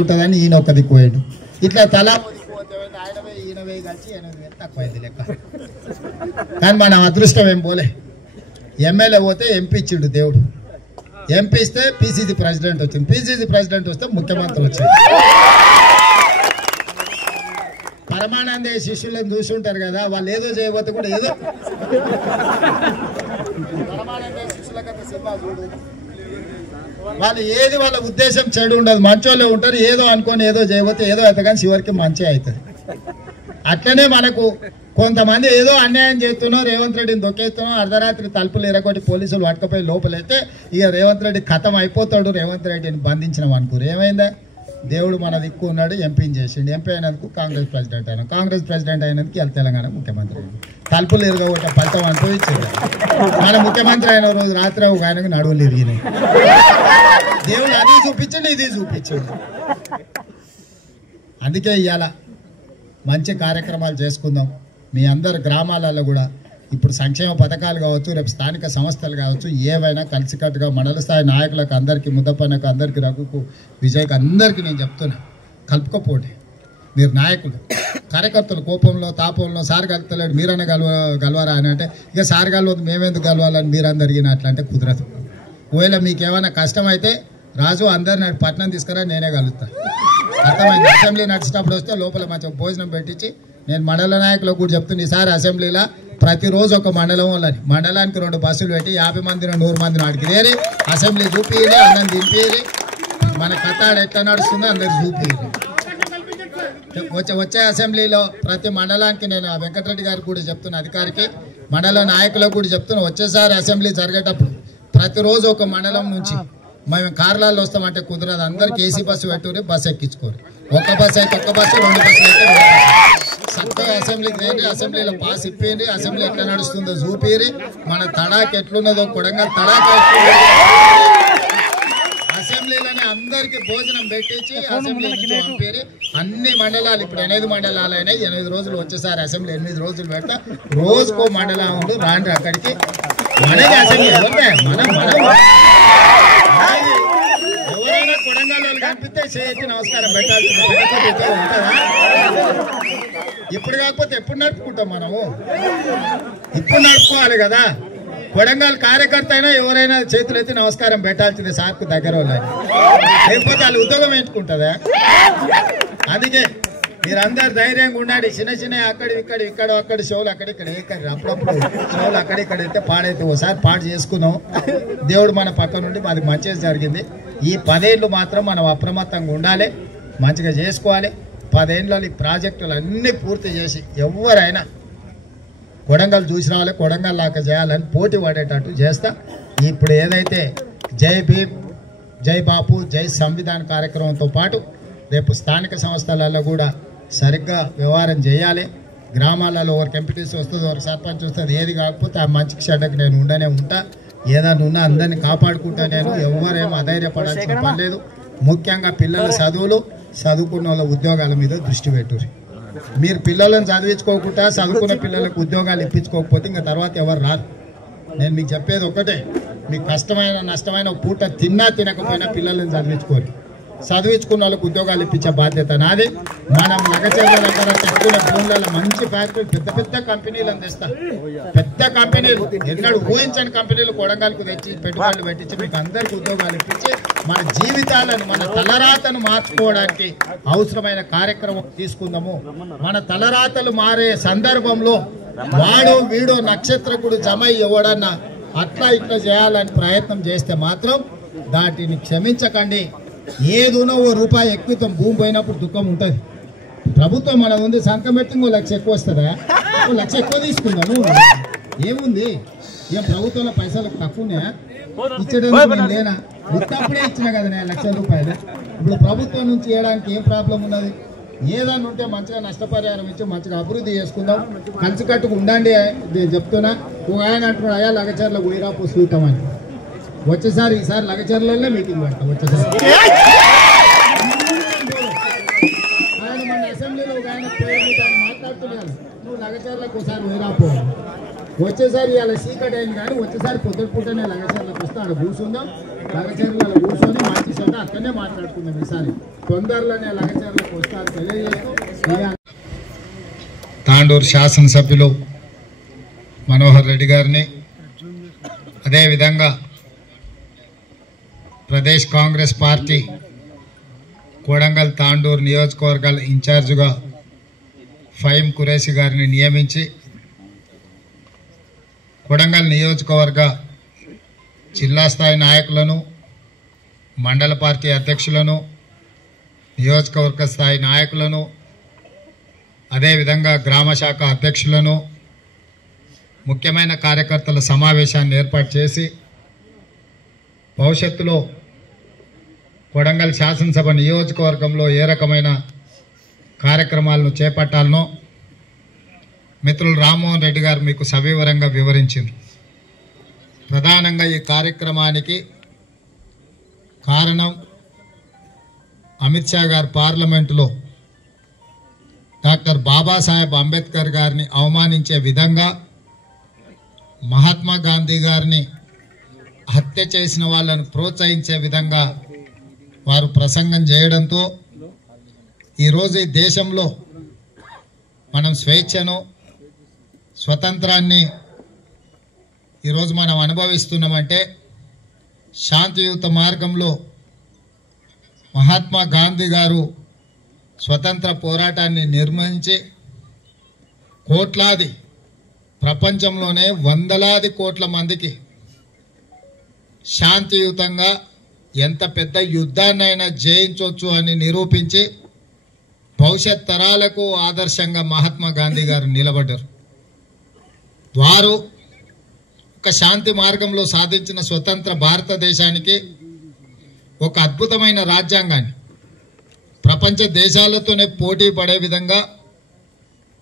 ఉంటుందని ఈయన ఒక దిక్కు పోయాడు. ఇట్లా తలా ఆయనవే ఈయనవే కలిసి 8,000 తక్కువైంది లెక్క. కానీ మన అదృష్టం ఏం పోలే. ఎమ్మెల్యే పోతే ఎంపీ ఇచ్చిండు దేవుడు. ఎంపీ ఇస్తే పిసిసి ప్రెసిడెంట్ వచ్చింది. పిసిసి ప్రెసిడెంట్ వస్తే ముఖ్యమంత్రి వచ్చింది. పరమానంద శిష్యులను చూసి ఉంటారు కదా, వాళ్ళు ఏదో చేయబోతే కూడా ఏదో పరమానంద శిష్యులకంత సినిమా చూడు, వాళ్ళు ఏది వాళ్ళ ఉద్దేశం చెడు ఉండదు, మంచోళ్ళే ఉంటారు. ఏదో అనుకొని ఏదో చేయబోతే ఏదో అయితే కానీ చివరికి మంచి అవుతుంది. అట్లనే మనకు కొంతమంది ఏదో అన్యాయం చేస్తున్నాం, రేవంత్ రెడ్డిని దొక్కేస్తున్నాం, అర్ధరాత్రి తలుపులు ఎరగొట్టి పోలీసులు పట్టుకపోయి లోపలైతే ఇక రేవంత్ రెడ్డి ఖతం అయిపోతాడు. రేవంత్ రెడ్డిని బంధించినాం అనుకోరు. ఏమైందా, దేవుడు మన దిక్కు ఉన్నాడు, ఎంపీని చేసిండు. ఎంపీ అయినందుకు కాంగ్రెస్ ప్రెసిడెంట్ అయినా, కాంగ్రెస్ ప్రెసిడెంట్ అయినందుకు ఇలా తెలంగాణ ముఖ్యమంత్రి అయినా. తలుపులు ఎరగొట్టే ఫలితం అనుభవించింది. మన ముఖ్యమంత్రి అయిన రోజు రాత్రి ఒక ఆయనకు నడువులు ఇరిగినాయి. దేవుడు అది చూపించండి, ఇది చూపించండి. అందుకే ఇవాళ మంచి కార్యక్రమాలు చేసుకుందాం. మీ అందరు గ్రామాలలో కూడా ఇప్పుడు సంక్షేమ పథకాలు కావచ్చు, రేపు స్థానిక సంస్థలు కావచ్చు, ఏవైనా కలిసికట్టుగా మండల స్థాయి నాయకులకు అందరికీ, ముద్దపన్నకు అందరికీ, రఘుకు, విజయ్కి అందరికీ నేను చెప్తున్నా, కలుపుకోపోండి. మీరు నాయకులు, కార్యకర్తలు కోపంలో తాపంలో సార్ కలుపుతలేడు మీరన్నా గలవరా అని అంటే ఇక సార్ కలవద్దు మేమెందుకు కలవాలని మీరందరూ అడిగినట్లు అంటే కుదరదు. ఒకవేళ మీకు ఏమైనా కష్టమైతే రాజు అందరిని పట్నం తీసుకురా, నేనే కలుగుతాను. అర్థమైంది. అసెంబ్లీ నడిచేటప్పుడు వస్తే లోపల మంచిగా భోజనం పెట్టించి, నేను మండల నాయకులకు కూడా చెప్తున్నా, ఈసారి అసెంబ్లీలో ప్రతిరోజు ఒక మండలం వాళ్ళని, మండలానికి 2 బస్సులు పెట్టి 50 మందిని 100 మందిని అడిగిరేరి అసెంబ్లీ చూపియరి, అన్నం దింపేరి, మన కథాడు ఎట్లా నడుస్తుందో అందరికి చూపియరి. వచ్చే అసెంబ్లీలో ప్రతి మండలానికి నేను వెంకటరెడ్డి గారికి కూడా చెప్తున్నా, అధికారికి, మండల నాయకులకు కూడా చెప్తున్నా, వచ్చేసారి అసెంబ్లీ జరిగేటప్పుడు ప్రతిరోజు ఒక మండలం నుంచి మేము కార్లలో వస్తామంటే కుదరదు. అందరికి ఏసీ బస్సు పెట్టుకుని బస్సు ఎక్కించుకోరు. ఒక బస్సు అయితే ఒక్క బస్సు, 2 బస్సులు అయితే 2 బస్సు. చక్కగా అసెంబ్లీకి రండి, అసెంబ్లీలో పాస్ ఇప్పేయండి, అసెంబ్లీ ఎట్లా నడుస్తుందో చూపిరి, మన తడాక్ ఎట్లున్నదో కొడంగల్ తడాక్ అసెంబ్లీలోనే అందరికి భోజనం పెట్టించి అసెంబ్లీ నుంచి పంపేరి. అన్ని మండలాలు ఇప్పుడు 8 మండలాలు అయినాయి. 8 రోజులు వచ్చేసారి అసెంబ్లీ 8 రోజులు పెడతా, రోజుకో మండలం ఉండు రాండి అక్కడికి. మనకి అసెంబ్లీ ఎవరైనా కొడంగల్ వాళ్ళు కనిపిస్తే చేతి నమస్కారం పెట్టాల్సింది ఉంటుందా? ఇప్పుడు కాకపోతే ఎప్పుడు నడుపుకుంటాం మనము? ఇప్పుడు నడుపుకోవాలి కదా. కొడంగల్ కార్యకర్త అయినా ఎవరైనా చేతులు ఎత్తి నమస్కారం పెట్టాల్సిందే సార్కు దగ్గర వాళ్ళని, లేకపోతే వాళ్ళు ఉద్యోగం ఎంచుకుంటుందా? అందుకే మీరందరు ధైర్యంగా ఉండాలి. చిన్న ఇక్కడ షోలు అక్కడిక్కడ అప్పుడప్పుడు షోలు అక్కడిక్కడ అయితే పాడైతే ఒకసారి పాడు చేసుకున్నాం. దేవుడు మన పక్క నుండి మాది మంచిగా జరిగింది. ఈ 10 ఏళ్ళు మాత్రం మనం అప్రమత్తంగా ఉండాలి, మంచిగా చేసుకోవాలి. 10 ఏళ్ళలో ఈ ప్రాజెక్టులు అన్నీ పూర్తి చేసి ఎవరైనా కొడంగల్ చూసి రావాలి, కొడంగల్ లాగా చేయాలని పోటీ పడేటట్టు చేస్తా. ఇప్పుడు ఏదైతే జై భీమ్, జై బాపు, జై సంవిధాన్ కార్యక్రమంతో పాటు రేపు స్థానిక సంస్థలలో కూడా సరిగ్గా వ్యవహారం చేయాలి. గ్రామాలలో ఒకరికి ఎంపీటీసీ వస్తుంది, ఒకరికి సర్పంచ్ వస్తుంది. ఏది కాకపోతే ఆ మంచికి చెడ్డకి నేను ఉండనే ఉంటా. ఏదైనా ఉన్నా అందరినీ కాపాడుకుంటా. నేను ఎవరేమో అధైర్యపడాల్సిన పని లేదు. ముఖ్యంగా పిల్లల చదువులు, చదువుకున్న వాళ్ళ ఉద్యోగాల మీద దృష్టి పెట్టుర్రి. మీరు పిల్లలను చదివించుకోకుండా చదువుకున్న పిల్లలకు ఉద్యోగాలు ఇప్పించుకోకపోతే ఇంకా తర్వాత ఎవరు రారు. నేను మీకు చెప్పేది ఒకటే, మీకు కష్టమైన నష్టమైన పూట తిన్నా తినకపోయినా పిల్లలను చదివించుకోరు. చదివించుకున్న వాళ్ళకు ఉద్యోగాలు ఇప్పించే బాధ్యత నాది. మనం లగచర్ల దగ్గర తక్కువ భూములలో మంచి ఫ్యాక్టరీ, పెద్ద కంపెనీలను తెస్తా. పెద్ద కంపెనీలు, ఎన్నడూ ఊహించని కంపెనీలు కొడంగల్కు తెచ్చి పెట్టుబడులు పెట్టించి మీకు అందరికీ ఉద్యోగాలు ఇప్పించి మన జీవితాలను, మన తలరాతను మార్చుకోవడానికి అవసరమైన కార్యక్రమం తీసుకుందాము. మన తలరాతలు మారే సందర్భంలో వాడు వీడు నక్షత్రకుడు జమ ఎవడన్నా అట్లా ఇట్లా చేయాలని ప్రయత్నం చేస్తే మాత్రం దాటిని క్షమించకండి. ఏదునో రూపాయి ఎక్కువ భూమి పోయినప్పుడు దుఃఖం ఉంటుంది. ప్రభుత్వం మన ఉంది సంకం పెట్టి 1 లక్ష ఎక్కువ వస్తుందా? 1 లక్ష ఎక్కువ తీసుకుందాను, ఏముంది? ఏం ప్రభుత్వంలో పైసలకు తక్కువనే ఇచ్చడానికి లేనా? ఉత్తప్పుడే ఇచ్చినా కదా 1 లక్షల రూపాయలు. ఇప్పుడు ప్రభుత్వం నుంచి ఇవ్వడానికి ఏం ప్రాబ్లం ఉన్నది? ఏదన్నా ఉంటే మంచిగా నష్టపరిహారం ఇచ్చి మంచిగా అభివృద్ధి చేసుకుందాం. కలిసికట్టుకు ఉండండి. నేను చెప్తున్నా, ఒక ఆయన అంటున్నాడు, అయ్యా లగచర్ల గుయిరాపు సూతమని. వచ్చేసారి ఈసారి లగచర్లలోనే మీటింగ్ పెడతాం. వచ్చేసారి ఆయన మన అసెంబ్లీలో ఒక ఆయన మాట్లాడుతున్నాడు, నువ్వు లగచర్లకు ఒకసారి వైరాపో. వచ్చేసారి ఇలా సీకట్ అయింది కానీ వచ్చేసారి పొద్దుట పూటనే లగచర్లకు వస్తే ఆడ కూర్చుందాం. లగచర్లలో కూర్చొని మంచి చెడ్డ అక్కడనే మాట్లాడుకుందాం. ఈసారి తొందరలోనే లగచర్లకు వస్తారు తెలియజేస్తూ తాండూరు శాసనసభ్యులు మనోహర్ రెడ్డి గారిని, అదేవిధంగా ప్రదేశ్ కాంగ్రెస్ పార్టీ కొడంగల్ తాండూరు నియోజకవర్గాల ఇన్ఛార్జిగా ఫహీం ఖురేషీ గారిని నియమించి కొడంగల్ నియోజకవర్గ జిల్లా స్థాయి నాయకులను, మండల పార్టీ అధ్యక్షులను, నియోజకవర్గ స్థాయి నాయకులను, అదేవిధంగా గ్రామ శాఖ అధ్యక్షులను, ముఖ్యమైన కార్యకర్తల సమావేశాన్ని ఏర్పాటు చేసి భవిష్యత్తులో కొడంగల్ శాసనసభ నియోజకవర్గంలో ఏ రకమైన కార్యక్రమాలను చేపట్టాలనో మిత్రులు రామ్మోహన్ రెడ్డి గారు మీకు సవివరంగా వివరించారు. ప్రధానంగా ఈ కార్యక్రమానికి కారణం అమిత్ షా గారు పార్లమెంటులో డాక్టర్ బాబాసాహెబ్ అంబేద్కర్ గారిని అవమానించే విధంగా, మహాత్మా గాంధీ గారిని హత్య చేసిన వాళ్ళను ప్రోత్సహించే విధంగా వారు ప్రసంగం చేయడంతో ఈరోజు ఈ దేశంలో మనం స్వేచ్ఛను, స్వతంత్రాన్ని ఈరోజు మనం అనుభవిస్తున్నామంటే శాంతియుత మార్గంలో మహాత్మా గాంధీ గారు స్వతంత్ర పోరాటాన్ని నిర్వహించి కోట్లాది, ప్రపంచంలోనే వందలాది కోట్ల మందికి శాంతియుతంగా ఎంత పెద్ద యుద్ధాన్నైనా జయించవచ్చు అని నిరూపించి భవిష్యత్ తరాలకు ఆదర్శంగా మహాత్మా గాంధీ గారు నిలబడ్డారు. వారు ఒక శాంతి మార్గంలో సాధించిన స్వతంత్ర భారతదేశానికి ఒక అద్భుతమైన రాజ్యాంగాన్ని ప్రపంచ దేశాలతోనే పోటీ పడే విధంగా,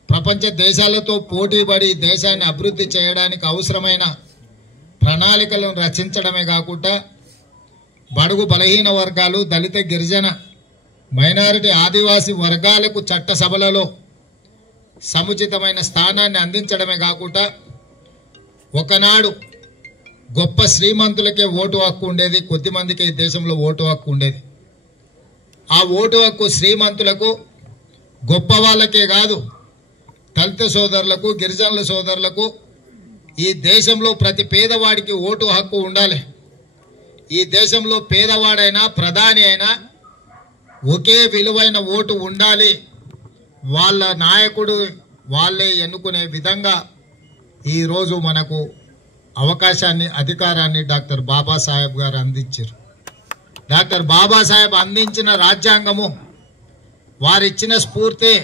ప్రపంచ దేశాలతో పోటీపడి దేశాన్ని అభివృద్ధి చేయడానికి అవసరమైన ప్రణాళికలను రచించడమే కాకుండా బడుగు బలహీన వర్గాలు, దళిత, గిరిజన, మైనారిటీ, ఆదివాసీ వర్గాలకు చట్టసభలలో సముచితమైన స్థానాన్ని అందించడమే కాకుండా ఒకనాడు గొప్ప శ్రీమంతులకే ఓటు హక్కు ఉండేది, కొద్దిమందికి ఈ దేశంలో ఓటు హక్కు ఉండేది. ఆ ఓటు హక్కు శ్రీమంతులకు, గొప్ప వాళ్ళకే కాదు, దళిత సోదరులకు, గిరిజనుల సోదరులకు, ఈ దేశంలో ప్రతి పేదవాడికి ఓటు హక్కు ఉండాలి. ఈ దేశంలో పేదవాడైనా ప్రధాని అయినా ఒకే విలువైన ఓటు ఉండాలి. వాళ్ళ నాయకుడు వాళ్ళే ఎన్నుకునే విధంగా ఈరోజు మనకు అవకాశాన్ని, అధికారాన్ని డాక్టర్ బాబాసాహెబ్ గారు అందించారు. డాక్టర్ బాబాసాహెబ్ అందించిన రాజ్యాంగము, వారిచ్చిన స్ఫూర్తే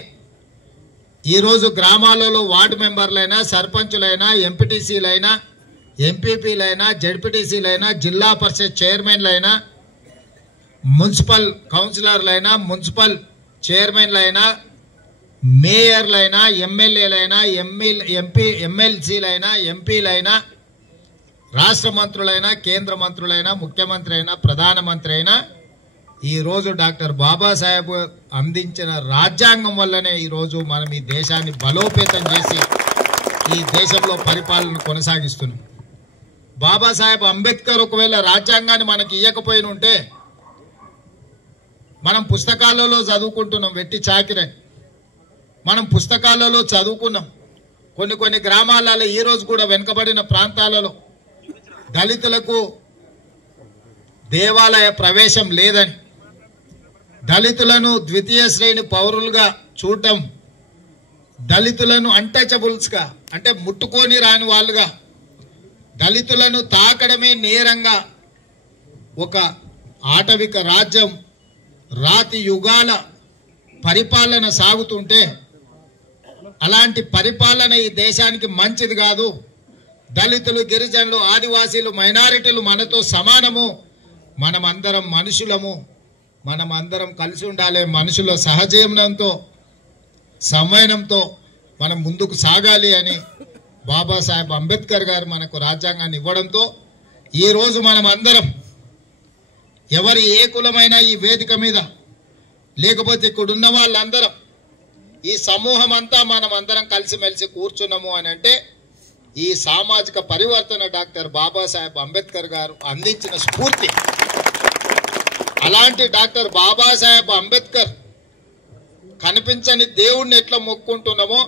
ఈరోజు గ్రామాలలో వార్డు మెంబర్లైనా, సర్పంచులైనా, ఎంపీటీసీలైనా, ఎంపీపీలైనా, జెడ్పీటీసీలైనా, జిల్లా పరిషత్ చైర్మన్లైనా, మున్సిపల్ కౌన్సిలర్లైనా, మున్సిపల్ చైర్మన్లైనా, మేయర్లైనా, ఎమ్మెల్యేలైనా, ఎమ్మెల్సీలైనా, ఎంపీలైనా, రాష్ట్ర మంత్రులైనా, కేంద్ర మంత్రులైనా, ముఖ్యమంత్రి అయినా, ప్రధానమంత్రి అయినా ఈరోజు డాక్టర్ బాబాసాహెబ్ అందించిన రాజ్యాంగం వల్లనే ఈరోజు మనం ఈ దేశాన్ని బలోపేతం చేసి ఈ దేశంలో పరిపాలన కొనసాగిస్తున్నాం. బాబాసాహెబ్ అంబేద్కర్ ఒకవేళ రాజ్యాంగాన్ని మనకి ఇవ్వకపోయిన ఉంటే మనం పుస్తకాలలో చదువుకుంటున్నాం, వెట్టి చాకిరని మనం పుస్తకాలలో చదువుకున్నాం. కొన్ని గ్రామాలలో ఈరోజు కూడా వెనుకబడిన ప్రాంతాలలో దళితులకు దేవాలయ ప్రవేశం లేదని, దళితులను ద్వితీయ శ్రేణి పౌరులుగా చూడటం, దళితులను అన్టచబుల్స్గా అంటే ముట్టుకొని రాని వాళ్ళుగా, దళితులను తాకడమే నేరంగా ఒక ఆటవిక రాజ్యం రాతి యుగాల పరిపాలన సాగుతుంటే అలాంటి పరిపాలన ఈ దేశానికి మంచిది కాదు. దళితులు, గిరిజనులు, ఆదివాసీలు, మైనారిటీలు మనతో సమానము, మనమందరం మనుషులము, మనమందరం కలిసి ఉండాలి, మనుషుల సహజీవనంతో సంవయనంతో మనం ముందుకు సాగాలి అని బాబాసాహెబ్ అంబేద్కర్ గారు మనకు రాజ్యాంగాన్ని ఇవ్వడంతో ఈరోజు మనం అందరం ఎవరి ఏ కులమైనా ఈ వేదిక మీద లేకపోతే ఇక్కడున్న వాళ్ళందరం ఈ సమూహం అంతా మనం అందరం కలిసిమెలిసి కూర్చున్నాము అని అంటే ఈ సామాజిక పరివర్తన డాక్టర్ బాబాసాహెబ్ అంబేద్కర్ గారు అందించిన స్ఫూర్తి. అలాంటి డాక్టర్ బాబాసాహెబ్ అంబేద్కర్ కనిపించని దేవుణ్ణి ఎట్లా మొక్కుంటున్నామో